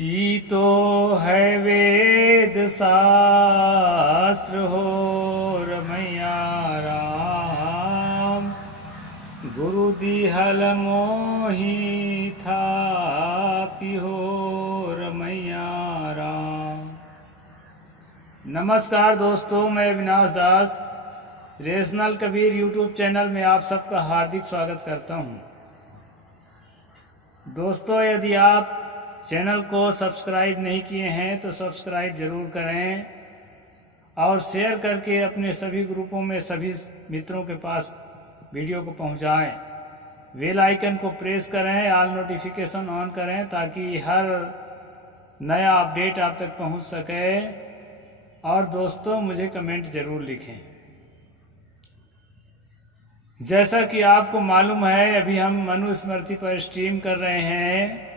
ई तो है वेद शास्त्र हो रमैया राम, गुरु दिहल मोहि थापि हो रमैया राम। नमस्कार दोस्तों, मैं अविनाश दास रेशनल कबीर यूट्यूब चैनल में आप सबका हार्दिक स्वागत करता हूं। दोस्तों, यदि आप चैनल को सब्सक्राइब नहीं किए हैं तो सब्सक्राइब ज़रूर करें और शेयर करके अपने सभी ग्रुपों में सभी मित्रों के पास वीडियो को पहुंचाएं। बेल आइकन को प्रेस करें, ऑल नोटिफिकेशन ऑन करें ताकि हर नया अपडेट आप तक पहुंच सके। और दोस्तों, मुझे कमेंट ज़रूर लिखें। जैसा कि आपको मालूम है, अभी हम मनुस्मृति पर स्ट्रीम कर रहे हैं।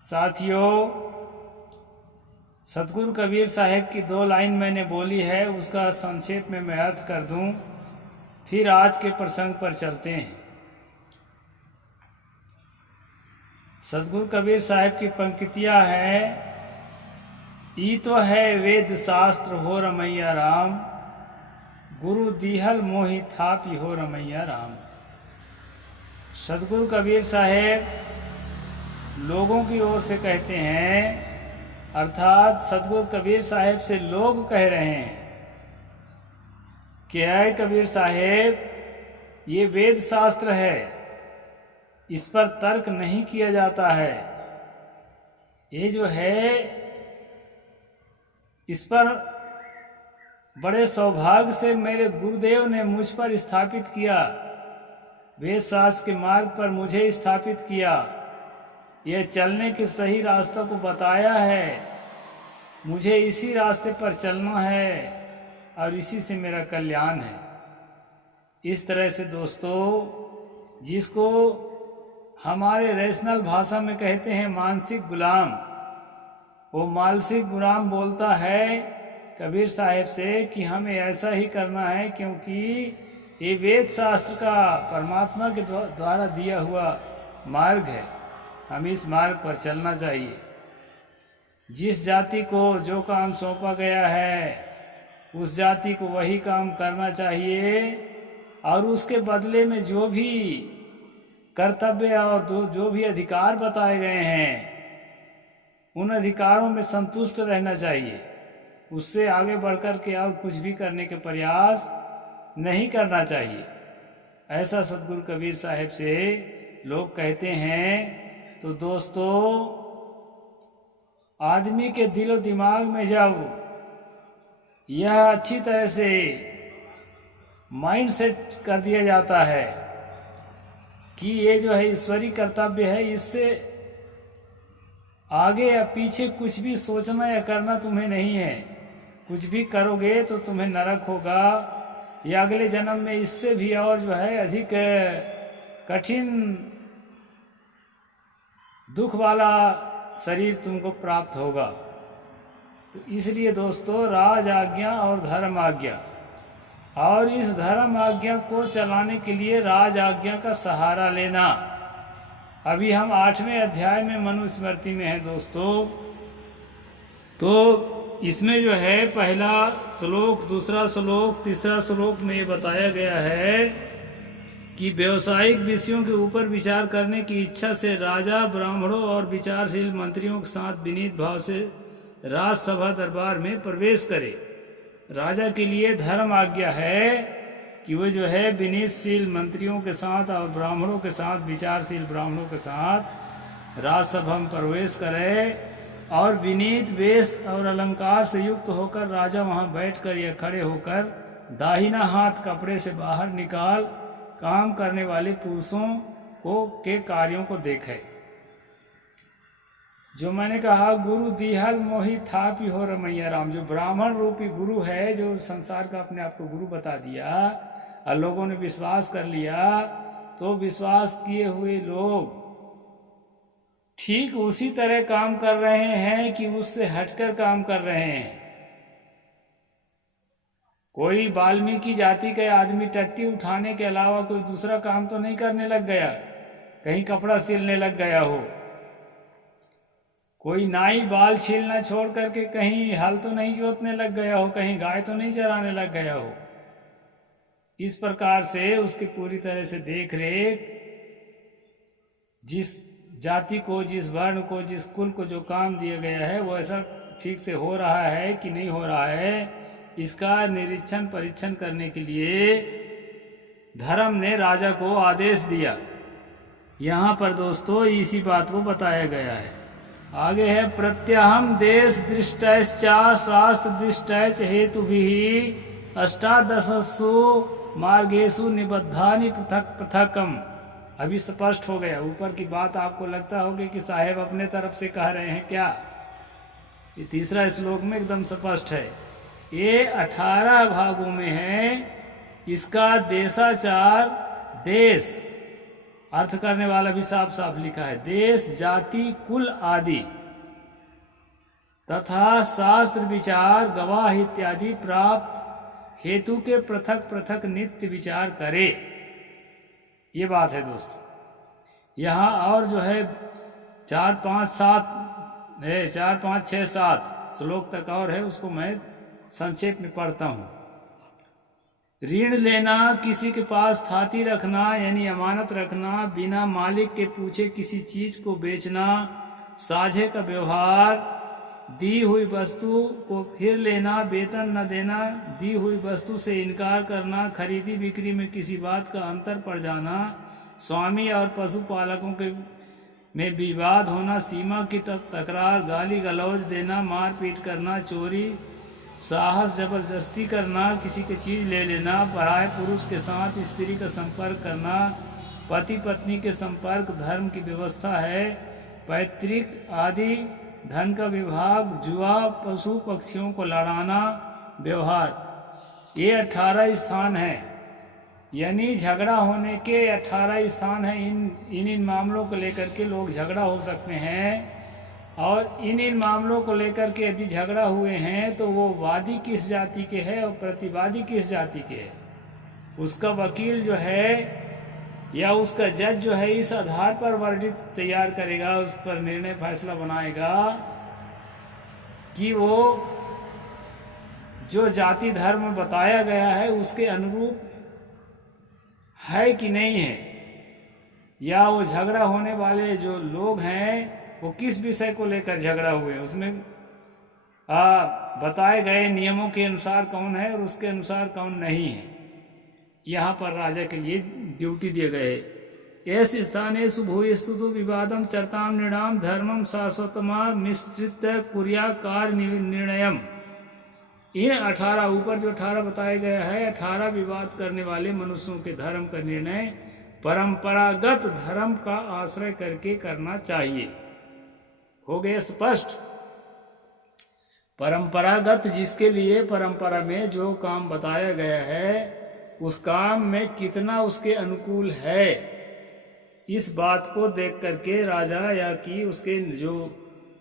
साथियों, सतगुरु कबीर साहब की 2 लाइन मैंने बोली है, उसका संक्षेप में मैं अर्थ कर दूं, फिर आज के प्रसंग पर चलते हैं। सतगुरु कबीर साहब की पंक्तियां हैं, ई तो है वेद शास्त्र हो रमैया राम, गुरु दिहल मोहि थापि हो रमैया राम। सतगुरु कबीर साहब लोगों की ओर से कहते हैं, अर्थात सतगुरु कबीर साहब से लोग कह रहे हैं कि ऐ कबीर साहेब, ये वेद शास्त्र है, इस पर तर्क नहीं किया जाता है। ये जो है, इस पर बड़े सौभाग्य से मेरे गुरुदेव ने मुझ पर स्थापित किया, वेद शास्त्र के मार्ग पर मुझे स्थापित किया, यह चलने के सही रास्ते को बताया है। मुझे इसी रास्ते पर चलना है और इसी से मेरा कल्याण है। इस तरह से दोस्तों, जिसको हमारे रेशनल भाषा में कहते हैं मानसिक गुलाम, वो मानसिक गुलाम बोलता है कबीर साहब से कि हमें ऐसा ही करना है, क्योंकि ये वेद शास्त्र का परमात्मा के द्वारा दिया हुआ मार्ग है, हम इस मार्ग पर चलना चाहिए। जिस जाति को जो काम सौंपा गया है, उस जाति को वही काम करना चाहिए और उसके बदले में जो भी कर्तव्य और जो भी अधिकार बताए गए हैं, उन अधिकारों में संतुष्ट रहना चाहिए। उससे आगे बढ़कर के और कुछ भी करने के प्रयास नहीं करना चाहिए। ऐसा सतगुरु कबीर साहब से लोग कहते हैं। तो दोस्तों, आदमी के दिलो दिमाग में जब यह अच्छी तरह से माइंड सेट कर दिया जाता है कि ये जो है ईश्वरीय कर्तव्य है, इससे आगे या पीछे कुछ भी सोचना या करना तुम्हें नहीं है। कुछ भी करोगे तो तुम्हें नरक होगा, या अगले जन्म में इससे भी और जो है अधिक कठिन दुख वाला शरीर तुमको प्राप्त होगा। तो इसलिए दोस्तों, राज आज्ञा और धर्म आज्ञा, और इस धर्म आज्ञा को चलाने के लिए राज आज्ञा का सहारा लेना। अभी हम 8वें अध्याय में मनुस्मृति में हैं दोस्तों। तो इसमें जो है पहला श्लोक, दूसरा श्लोक, तीसरा श्लोक में ये बताया गया है कि व्यवसायिक विषयों के ऊपर विचार करने की इच्छा से राजा ब्राह्मणों और विचारशील मंत्रियों के साथ विनीत भाव से राजसभा दरबार में प्रवेश करे। राजा के लिए धर्म आज्ञा है कि वो जो है विनीतशील मंत्रियों के साथ और ब्राह्मणों के साथ, विचारशील ब्राह्मणों के साथ राजसभा में प्रवेश करे और विनीत वेश और अलंकार से युक्त होकर राजा वहां बैठकर या खड़े होकर दाहिना हाथ कपड़े से बाहर निकाल काम करने वाले पुरुषों के कार्यों को देखे। जो मैंने कहा, गुरु दिहल मोहि थापि हो रमैया राम, जो ब्राह्मण रूपी गुरु है, जो संसार का अपने आप को गुरु बता दिया और लोगों ने विश्वास कर लिया, तो विश्वास किए हुए लोग ठीक उसी तरह काम कर रहे हैं कि उससे हटकर काम कर रहे हैं। कोई वाल्मीकि जाति के आदमी टट्टी उठाने के अलावा कोई दूसरा काम तो नहीं करने लग गया, कहीं कपड़ा सिलने लग गया हो। कोई नाई बाल छीलना छोड़ करके कहीं हल तो नहीं जोतने लग गया हो, कहीं गाय तो नहीं चराने लग गया हो। इस प्रकार से उसकी पूरी तरह से देख रेख, जिस जाति को, जिस वर्ण को, जिस कुल को जो काम दिया गया है वो ऐसा ठीक से हो रहा है कि नहीं हो रहा है, इसका निरीक्षण परीक्षण करने के लिए धर्म ने राजा को आदेश दिया। यहाँ पर दोस्तों इसी बात को बताया गया है। आगे है प्रत्यहम देश दृष्टैश्चा शास्त्र दृष्टैच हेतुभिः अष्टादशसु मार्गेषु निबद्धानि पृथक पृथकम। अभी स्पष्ट हो गया। ऊपर की बात आपको लगता होगी कि साहेब अपने तरफ से कह रहे हैं क्या, ये तीसरा श्लोक में एकदम स्पष्ट है। ये 18 भागों में है। इसका देशाचार, देश अर्थ करने वाला भी साफ साफ लिखा है, देश जाति कुल आदि तथा शास्त्र विचार गवाह इत्यादि प्राप्त हेतु के पृथक पृथक नित्य विचार करे। ये बात है दोस्तों। यहाँ और जो है 4, 5, 6, 7 श्लोक तक और है, उसको मैं संक्षेप में पढ़ता हूँ। ऋण लेना, किसी के पास थाती रखना यानी अमानत रखना, बिना मालिक के पूछे किसी चीज को बेचना, साझे का व्यवहार, दी हुई वस्तु को फिर लेना, वेतन न देना, दी हुई वस्तु से इनकार करना, खरीदी बिक्री में किसी बात का अंतर पड़ जाना, स्वामी और पशुपालकों के में विवाद होना, सीमा की तकरार, गाली गलौज देना, मारपीट करना, चोरी, साहस जबरदस्ती करना, किसी की चीज ले लेना, पराये पुरुष के साथ स्त्री का संपर्क करना, पति पत्नी के संपर्क धर्म की व्यवस्था है, पैतृक आदि धन का विभाग, जुआ, पशु पक्षियों को लड़ाना, व्यवहार। ये 18 स्थान है, यानी झगड़ा होने के 18 स्थान है। इन मामलों को लेकर के लोग झगड़ा हो सकते हैं। और इन मामलों को लेकर के यदि झगड़ा हुए हैं तो वो वादी किस जाति के है और प्रतिवादी किस जाति के है, उसका वकील जो है या उसका जज जो है इस आधार पर वर्डिक्ट तैयार करेगा, उस पर निर्णय फैसला बनाएगा कि वो जो जाति धर्म बताया गया है उसके अनुरूप है कि नहीं है, या वो झगड़ा होने वाले जो लोग हैं वो किस विषय को लेकर झगड़ा हुए, उसमें बताए गए नियमों के अनुसार कौन है और उसके अनुसार कौन नहीं है। यहाँ पर राजा के लिए ड्यूटी दिए गए। ऐसे स्थानेषु भूयस्तु विवादम चर्ताम निर्णाम धर्मम शाश्वतमा मिश्रित कुर्या कार्य निर्णयम। इन 18 ऊपर जो 18 बताया गया है, 18 विवाद करने वाले मनुष्यों के धर्म का निर्णय परंपरागत धर्म का आश्रय करके करना चाहिए। हो गया स्पष्ट। परंपरागत, जिसके लिए परंपरा में जो काम बताया गया है उस काम में कितना उसके अनुकूल है, इस बात को देख करके राजा या कि उसके जो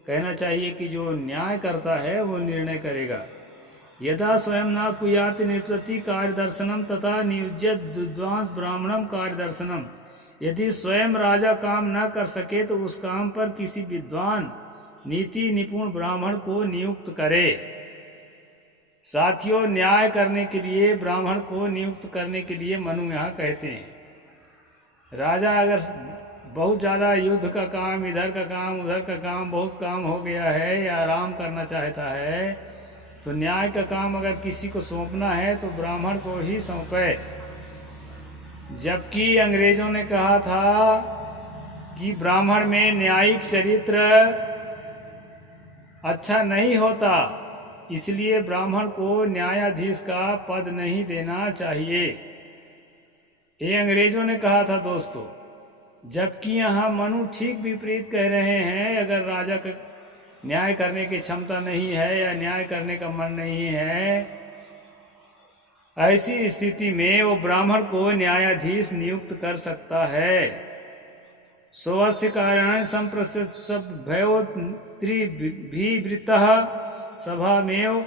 कहना चाहिए कि जो न्याय करता है वो निर्णय करेगा। यदा स्वयं न कुयाति निवृत्ति कार्य दर्शनम तथा नियुज्यत विद्वांस ब्राह्मणम कार्य दर्शनम। यदि स्वयं राजा काम न कर सके तो उस काम पर किसी विद्वान नीति निपुण ब्राह्मण को नियुक्त करे। साथियों, न्याय करने के लिए ब्राह्मण को नियुक्त करने के लिए मनु यहाँ कहते हैं। राजा अगर बहुत ज़्यादा युद्ध का काम, इधर का काम, उधर का काम, बहुत काम हो गया है या आराम करना चाहता है तो न्याय का काम अगर किसी को सौंपना है तो ब्राह्मण को ही सौंपे। जबकि अंग्रेजों ने कहा था कि ब्राह्मण में न्यायिक चरित्र अच्छा नहीं होता, इसलिए ब्राह्मण को न्यायाधीश का पद नहीं देना चाहिए। ये अंग्रेजों ने कहा था दोस्तों। जबकि यहाँ मनु ठीक विपरीत कह रहे हैं। अगर राजा का न्याय करने की क्षमता नहीं है या न्याय करने का मन नहीं है, ऐसी स्थिति में वो ब्राह्मण को न्यायाधीश नियुक्त कर सकता है। स्वस्य कारण संप्रभयो त्रिभिवृतः सभामेव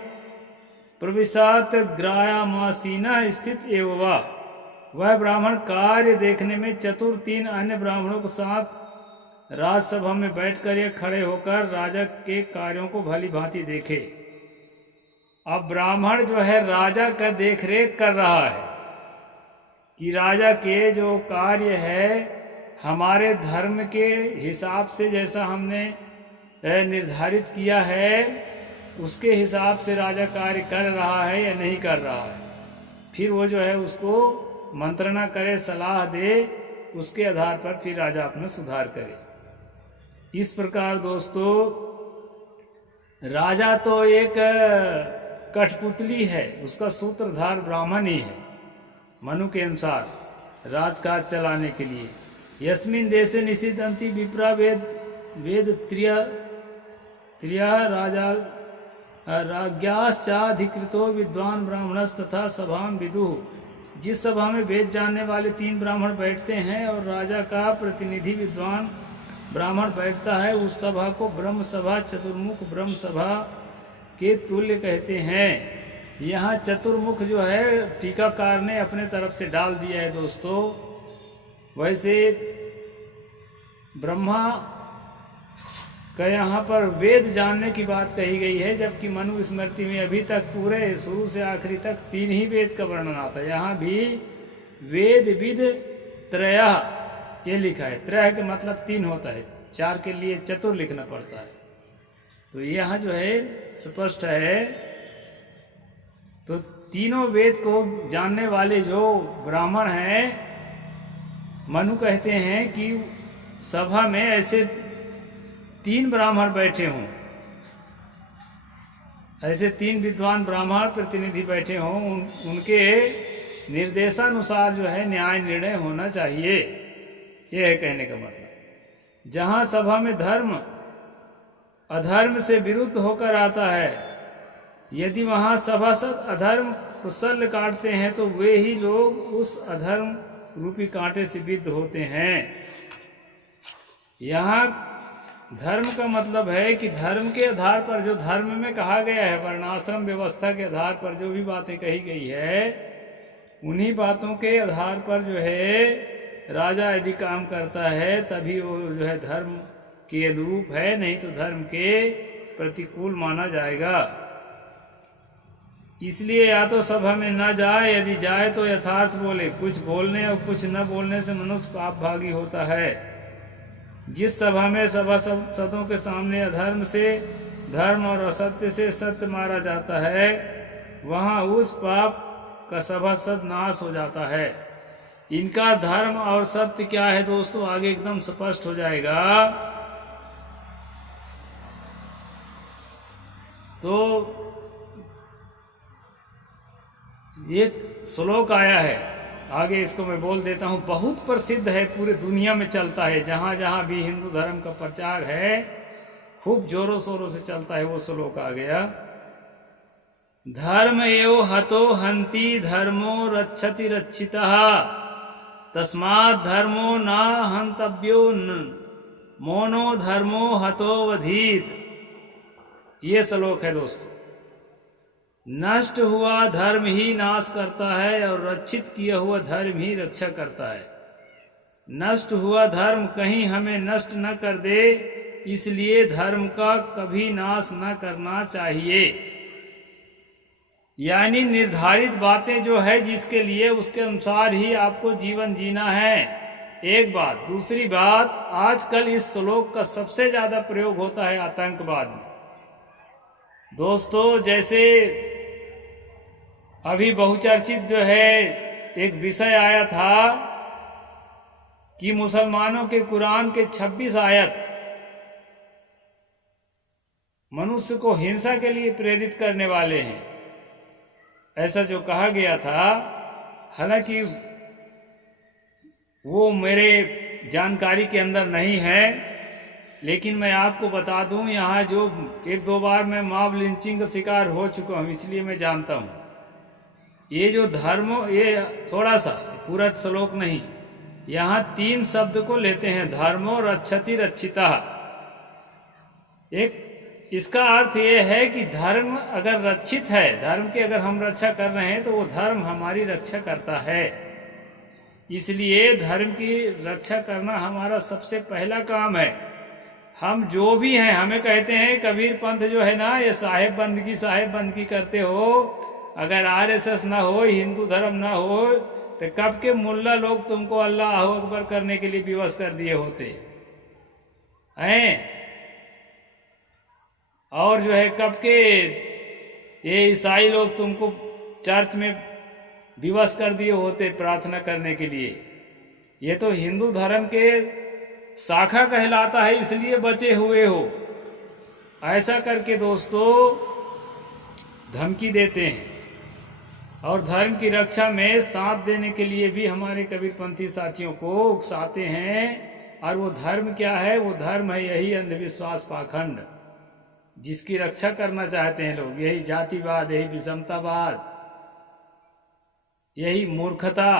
प्रविशात ग्रायामासीना स्थित एवं वह ब्राह्मण कार्य देखने में चतुर 3 अन्य ब्राह्मणों के साथ राजसभा में बैठकर या खड़े होकर राजा के कार्यों को भली भांति देखे। अब ब्राह्मण जो है राजा का देखरेख कर रहा है कि राजा के जो कार्य है हमारे धर्म के हिसाब से जैसा हमने निर्धारित किया है उसके हिसाब से राजा कार्य कर रहा है या नहीं कर रहा है। फिर वो जो है उसको मंत्रणा करे, सलाह दे, उसके आधार पर फिर राजा अपना सुधार करे। इस प्रकार दोस्तों राजा तो एक कठपुतली है, उसका सूत्रधार ब्राह्मण ही है मनु के अनुसार राजकाज चलाने के लिए। यस्मिन देशे निषिद्धन्ति विप्रा वेद त्रिया राजा राज्ञाश्चाधिकृतो विद्वान ब्राह्मणस् तथा सभाम विदुः। जिस सभा में वेद जानने वाले 3 ब्राह्मण बैठते हैं और राजा का प्रतिनिधि विद्वान ब्राह्मण बैठता है, उस सभा को ब्रह्म सभा, चतुर्मुख ब्रह्म सभा के तुल्य कहते हैं। यहाँ चतुर्मुख जो है टीकाकार ने अपने तरफ से डाल दिया है दोस्तों। वैसे ब्रह्मा का यहाँ पर वेद जानने की बात कही गई है, जबकि मनु स्मृति में अभी तक पूरे शुरू से आखिरी तक 3 ही वेद का वर्णन आता है। यहाँ भी वेद विद त्रयः ये लिखा है। त्रय के मतलब 3 होता है, 4 के लिए चतुर लिखना पड़ता है। तो यहाँ जो है स्पष्ट है। तो तीनों वेद को जानने वाले जो ब्राह्मण हैं, मनु कहते हैं कि सभा में ऐसे 3 ब्राह्मण बैठे हों, ऐसे 3 विद्वान ब्राह्मण प्रतिनिधि बैठे हों, उनके निर्देशानुसार जो है न्याय निर्णय होना चाहिए। यह है कहने का मतलब। जहाँ सभा में धर्म अधर्म से विरुद्ध होकर आता है, यदि वहाँ सभासद अधर्म को शल्य काटते हैं तो वे ही लोग उस अधर्म रूपी कांटे से विद्ध होते हैं। यहाँ धर्म का मतलब है कि धर्म के आधार पर जो धर्म में कहा गया है, वर्णाश्रम व्यवस्था के आधार पर जो भी बातें कही गई है, उन्हीं बातों के आधार पर जो है राजा यदि काम करता है तभी वो जो है धर्म के अनुरूप है, नहीं तो धर्म के प्रतिकूल माना जाएगा। इसलिए या तो सभा में न जाए, यदि जाए तो यथार्थ बोले। कुछ बोलने और कुछ न बोलने से मनुष्य पाप भागी होता है। जिस सभा में सभासदों के सामने अधर्म से धर्म और असत्य से सत्य मारा जाता है, वहाँ उस पाप का सभासद नाश हो जाता है। इनका धर्म और सत्य क्या है दोस्तों, आगे एकदम स्पष्ट हो जाएगा। तो ये श्लोक आया है, आगे इसको मैं बोल देता हूँ। बहुत प्रसिद्ध है, पूरे दुनिया में चलता है। जहाँ जहाँ भी हिंदू धर्म का प्रचार है खूब जोरों शोरों से चलता है। वो श्लोक आ गया। धर्म एव हतो हंति धर्मो रक्षति रक्षितः तस्मात् धर्मो न हंतव्यो मोनो धर्मो हतो वधीत। ये श्लोक है दोस्तों। नष्ट हुआ धर्म ही नाश करता है और रक्षित किया हुआ धर्म ही रक्षा करता है। नष्ट हुआ धर्म कहीं हमें नष्ट न कर दे, इसलिए धर्म का कभी नाश न करना चाहिए। यानी निर्धारित बातें जो है जिसके लिए, उसके अनुसार ही आपको जीवन जीना है। एक बात। दूसरी बात, आजकल इस श्लोक का सबसे ज्यादा प्रयोग होता है आतंकवाद में दोस्तों। जैसे अभी बहुचर्चित जो है एक विषय आया था कि मुसलमानों के कुरान के 26 आयत मनुष्य को हिंसा के लिए प्रेरित करने वाले हैं, ऐसा जो कहा गया था। हालांकि वो मेरे जानकारी के अंदर नहीं है, लेकिन मैं आपको बता दूं, यहाँ जो 1-2 बार मैं मॉब लिंचिंग का शिकार हो चुका हूँ, इसलिए मैं जानता हूँ। ये जो धर्म, ये थोड़ा सा, पूरा श्लोक नहीं, यहाँ 3 शब्द को लेते हैं। धर्मो रक्षति रक्षिता। एक इसका अर्थ ये है कि धर्म अगर रक्षित है, धर्म की अगर हम रक्षा कर रहे हैं तो वो धर्म हमारी रक्षा करता है। इसलिए धर्म की रक्षा करना हमारा सबसे पहला काम है। हम जो भी हैं, हमें कहते हैं कबीर पंथ जो है ना, ये साहेब बंदगी करते हो। अगर आरएसएस ना हो, हिंदू धर्म ना हो, तो कब के मुल्ला लोग तुमको अल्लाह अकबर करने के लिए विवश कर दिए होते हैं। और जो है कब के ये ईसाई लोग तुमको चर्च में विवश कर दिए होते प्रार्थना करने के लिए। ये तो हिंदू धर्म के शाखा कहलाता है, इसलिए बचे हुए हो। ऐसा करके दोस्तों धमकी देते हैं और धर्म की रक्षा में साथ देने के लिए भी हमारे कबीरपंथी साथियों को उकसाते हैं। और वो धर्म क्या है? वो धर्म है यही अंधविश्वास पाखंड, जिसकी रक्षा करना चाहते हैं लोग। यही जातिवाद, यही विषमतावाद, यही मूर्खता,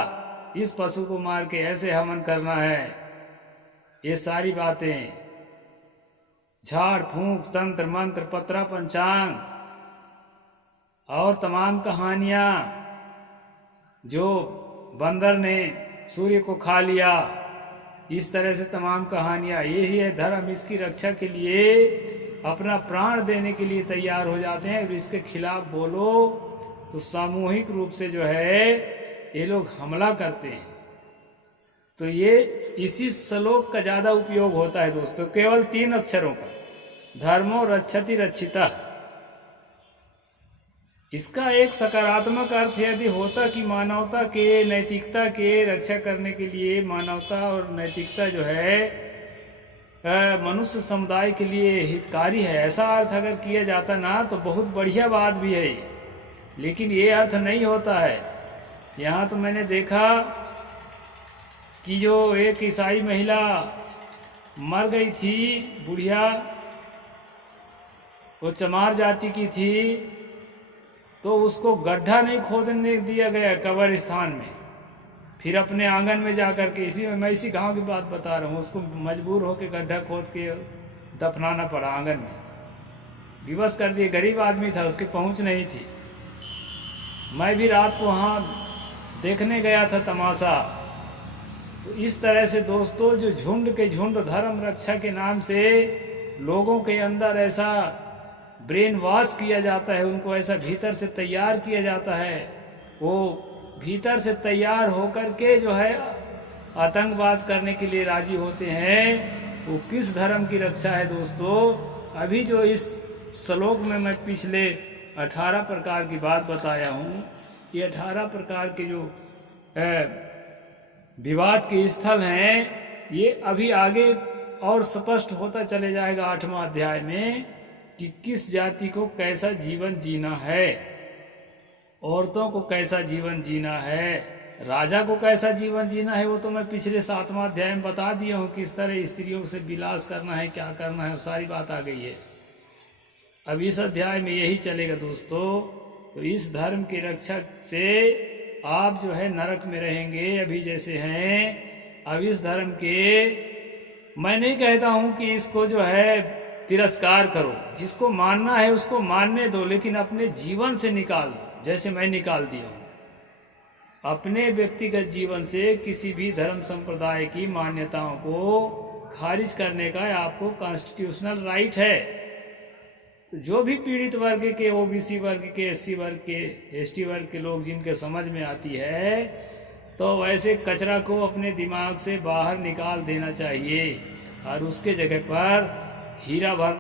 इस पशु को मार के ऐसे हवन करना है, ये सारी बातें, झाड़ फूंक, तंत्र मंत्र, पत्रा पंचांग और तमाम कहानियां, जो बंदर ने सूर्य को खा लिया, इस तरह से तमाम कहानियां, यही है धर्म। इसकी रक्षा के लिए अपना प्राण देने के लिए तैयार हो जाते हैं। और इसके खिलाफ बोलो तो सामूहिक रूप से जो है ये लोग हमला करते हैं। तो ये इसी श्लोक का ज्यादा उपयोग होता है दोस्तों, केवल 3 अक्षरों का, धर्मो रक्षति रक्षिता। इसका एक सकारात्मक अर्थ यदि होता कि मानवता के, नैतिकता के रक्षा करने के लिए, मानवता और नैतिकता जो है मनुष्य समुदाय के लिए हितकारी है, ऐसा अर्थ अगर किया जाता ना तो बहुत बढ़िया बात भी है। लेकिन ये अर्थ नहीं होता है। यहाँ तो मैंने देखा कि जो एक ईसाई महिला मर गई थी, बुढ़िया, वो चमार जाति की थी, तो उसको गड्ढा नहीं खोदने दिया गया कब्रिस्तान में। फिर अपने आंगन में जाकर के, मैं इसी गांव की बात बता रहा हूँ, उसको मजबूर होकर गड्ढा खोद के दफनाना पड़ा आंगन में। विवश कर दिए, गरीब आदमी था, उसकी पहुंच नहीं थी। मैं भी रात को वहाँ देखने गया था तमाशा। तो इस तरह से दोस्तों जो झुंड के झुंड धर्म रक्षा के नाम से लोगों के अंदर ऐसा ब्रेन वॉश किया जाता है, उनको ऐसा भीतर से तैयार किया जाता है, वो भीतर से तैयार होकर के जो है आतंकवाद करने के लिए राजी होते हैं। वो किस धर्म की रक्षा है दोस्तों? अभी जो इस श्लोक में मैं पिछले 18 प्रकार की बात बताया हूँ, ये 18 प्रकार के जो विवाद के स्थल हैं, ये अभी आगे और स्पष्ट होता चले जाएगा 8वां अध्याय में कि किस जाति को कैसा जीवन जीना है, औरतों को कैसा जीवन जीना है, राजा को कैसा जीवन जीना है। वो तो मैं पिछले 7वां अध्याय में बता दिया हूँ, किस तरह स्त्रियों से विलास करना है, क्या करना है, वो सारी बात आ गई है। अब इस अध्याय में यही चलेगा दोस्तों। तो इस धर्म की रक्षा से आप जो है नरक में रहेंगे अभी जैसे हैं। अब इस धर्म के, मैं नहीं कहता हूँ कि इसको जो है तिरस्कार करो, जिसको मानना है उसको मानने दो, लेकिन अपने जीवन से निकाल दो, जैसे मैं निकाल दिया हूँ। अपने व्यक्तिगत जीवन से किसी भी धर्म संप्रदाय की मान्यताओं को खारिज करने का आपको कॉन्स्टिट्यूशनल राइट है। तो जो भी पीड़ित वर्ग के, ओबीसी वर्ग के, एससी वर्ग के, एसटी वर्ग के लोग जिनके समझ में आती है, तो वैसे कचरा को अपने दिमाग से बाहर निकाल देना चाहिए और उसके जगह पर हीरा भर